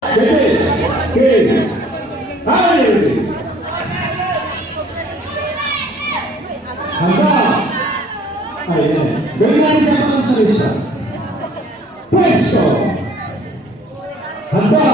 Kiri. Kiri. Handa. Ayan. Gawin natin sa mga salisa. Pwesto. Handa.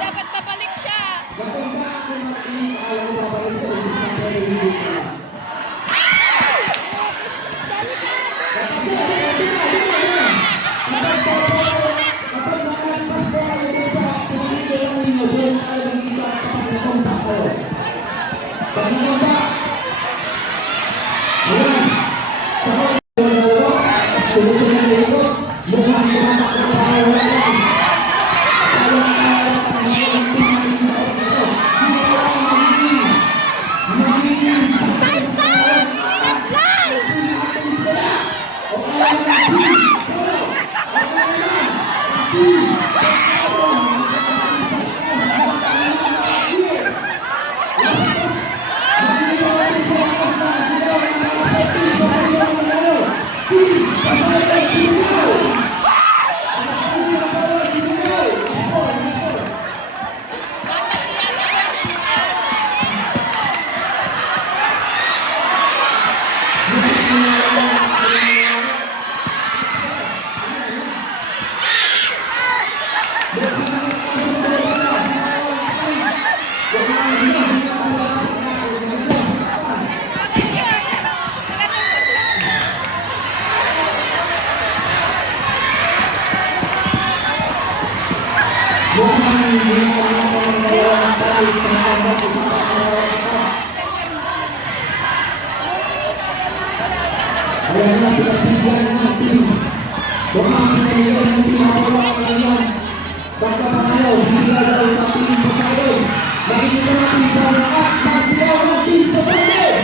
Dapat babalik siya. Ayan na, pinagbigyan natin. Bukang pinagigyan ng pinakawalan ngayon. Pagkapanalo, hindi daw sa Team Poseidon. Makikita natin sa lakas na siyaw ng Team Poseidon.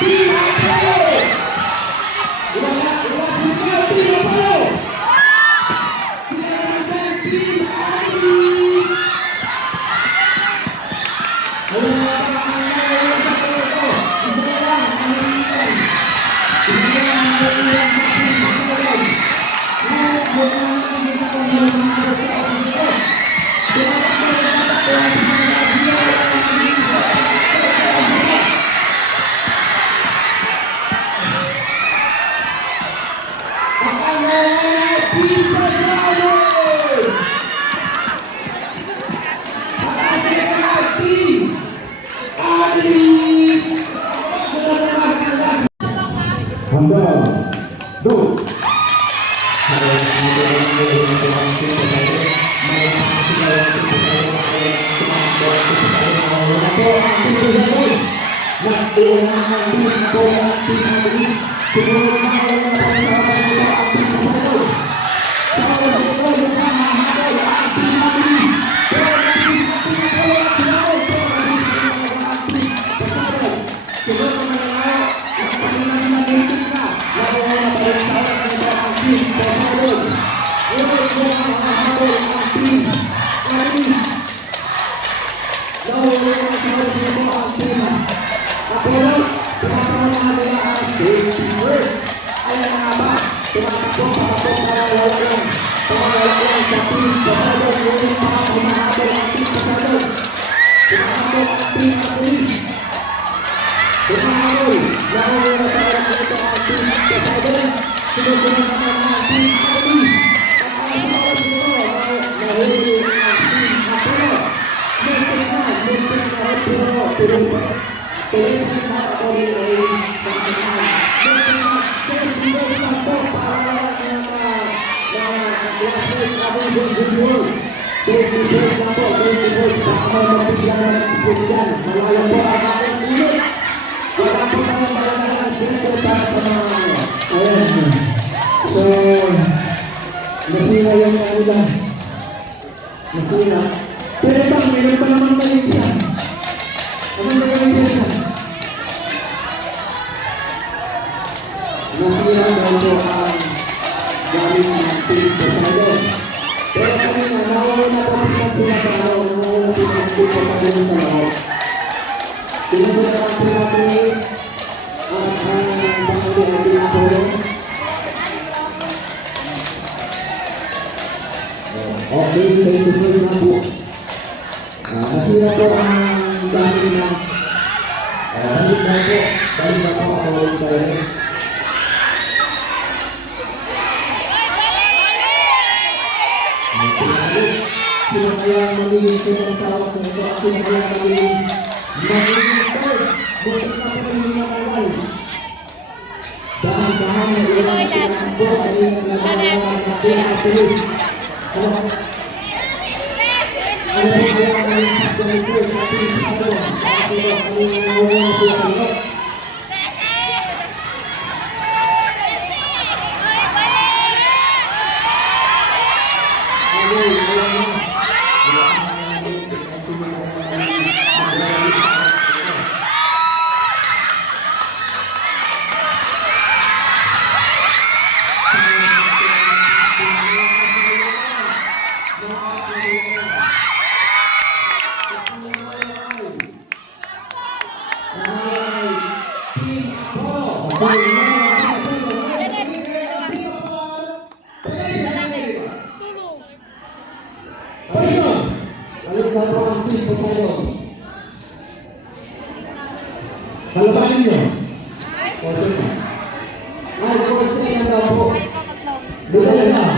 Team Apollo! Wala sigaw, Team Apollo! Sila natin, Team Aris! Ayan na, pagkapanalo sa Poseidon. Isa lang, ang nalitan. Isa lang ang nalitan sa Team Poseidon. Ngunit, huwag na natin ang mga sa Poseidon. Handa, do. Pero safety first. Safety first na po, safety first. Baka may mapigyan na ng split dyan. Malaya po ang ating unit. Wala po tayong balanalang split para sa mga Ayan. So, nasira yung ano lang. Nasira. Pero bang, meron pa naman tayo isa. Anong gagawin siya isa? nasira daw po ang galing ng Team Poseidon. Pero kanina, nauuna po pinag sila sa loob. Nauuna pinag Team Poseidon sa loob. Sila sila ang pinag-release at ang panguli ang pinag-release. Okay, safety first na po. Nasira po ang dami na. Balik na po. Balik na po ako ulit tayo. Sino kaya magiging sunod sa awak sa ito? Sino kaya magiging third? Buti na po yung nakawal. Dahan-dahan na ilang sinakbo. Kanina nagagawa ng pinaka-pulis. Ano kaya ang pasolisir sa ating pasawa? Sino kanina nangawala sila sa ito? Halabanin nyo. Order na. Ay, kung sa'yo na po. Bulan na.